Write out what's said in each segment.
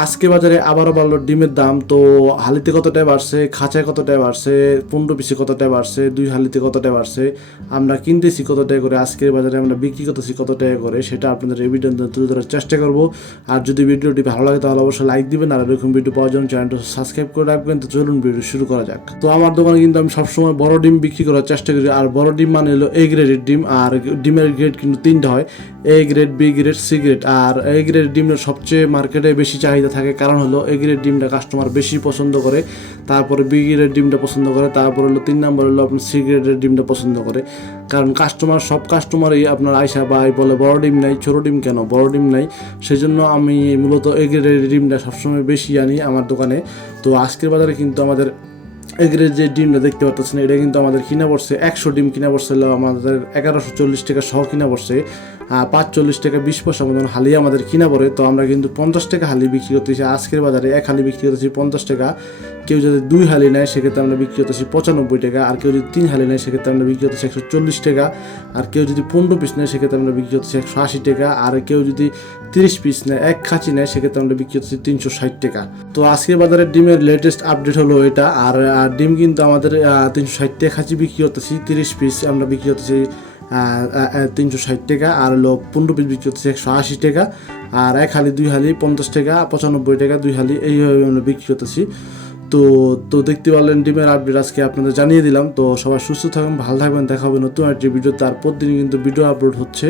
আজকে বাজারে আবারও বাড়লো ডিমের দাম। তো হালিতে কতটায় বাড়ছে? খাঁচায় কতটায় বাড়ছে? পনেরো পিসে কতটায় বাড়ছে? দুই হালিতে কতটায় বাড়ছে? আমরা কিনতেছি কত টাকা করে, আজকের বাজারে আমরা বিক্রি করতেছি কত টাকা করে, সেটা আপনাদের ভিডিও তুলে ধরার চেষ্টা করব। আর যদি ভিডিওটি ভালো লাগে তাহলে অবশ্যই লাইক দিবেন, আর এরকম ভিডিও পাওয়ার জন্য চ্যানেলটা সাবস্ক্রাইব করে রাখবেন। তো চলুন ভিডিও শুরু করা যাক। তো আমার দোকানে কিন্তু আমি সবসময় বড় ডিম বিক্রি করার চেষ্টা করি, আর বড় ডিম মানে হলো এ গ্রেডের ডিম, আর ডিমের গ্রেড কিন্তু তিনটা হয়। A grade B grade C grade R A grade ডিমের সবচেয়ে মার্কেটে বেশি চাহিদা থাকে। কারণ হলো এ গ্রেড ডিমটা কাস্টমার বেশি পছন্দ করে, তারপরে বি গ্রেড ডিমটা পছন্দ করে, তারপর হলো তিন নম্বর হলো আপনার সি গ্রেডের ডিমটা পছন্দ করে। কারণ কাস্টমার সব কাস্টমারই আপনার আয়সা বা বলে, বড় ডিম নাই, ছোটো ডিম কেন? বড় ডিম নাই। সেই জন্য আমি মূলত এ গ্রেডের ডিমটা সবসময় বেশি আনি আমার দোকানে। তো আজকের বাজারে কিন্তু আমাদের এগের যে ডিমটা দেখতে পাচ্ছেন এটা কিন্তু আমাদের কিনা পড়ছে একশো ডিম কিনা পড়ছে আমাদের এগারোশো চল্লিশ টাকা সহ কিনা পড়ছে পাঁচ চল্লিশ টাকা বিশ পয়সা মতন হালি আমাদের কিনা পড়ে। তো আমরা কিন্তু পঞ্চাশ টাকা হালি বিক্রি করতেছি। আজকের বাজারে এক হালি বিক্রি করতেছি পঞ্চাশ টাকা। কেউ যদি দুই হালি নেয়, সেক্ষেত্রে আমরা বিক্রি করতেছি পঁচানব্বই টাকা। আর কেউ যদি তিন হালি নেয়, সেক্ষেত্রে আমরা বিক্রি করতেছি একশো চল্লিশ টাকা। আর কেউ যদি পনেরো পিস নেয়, সেক্ষেত্রে আমরা বিক্রি করতেছি একশো আশি টাকা। আর কেউ যদি তিরিশ পিস নেয়, এক খাঁচি নেয়, সেক্ষেত্রে আমরা বিক্রি করতেছি তিনশো ষাট টাকা। তো আজকের বাজারে ডিমের লেটেস্ট আপডেট হলো এটা। আর ডিম কিন্তু আমাদের তিনশো ষাট টাকা খাঁচি বিক্রি করতেছি। তিরিশ পিস আমরা বিক্রি করতেছি তিনশো ষাট টাকা, আর হলো পনেরো পিস বিক্রি করতেছি একশো আশি টাকা, আর এক হালি, দুই হালি পঞ্চাশ টাকা, পঁচানব্বই টাকা, দুই হালি এইভাবে আমরা বিক্রি করতেছি। তো তো দেখতে পারলেন ডিমের আপডেট আজকে আপনাদের জানিয়ে দিলাম। তো সবাই সুস্থ থাকবেন ভালো থাকবেন, দেখা হবে নতুন একটি ভিডিও তার প্রতিদিন কিন্তু ভিডিও আপলোড হচ্ছে।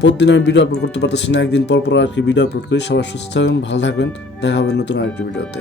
প্রতিদিন আমি ভিডিও আপলোড করতে পারতেছি না, একদিন পর আর কি ভিডিও আপলোড করি। সবাই সুস্থ থাকবেন ভালো থাকবেন, দেখা হবে নতুন আরেকটি ভিডিওতে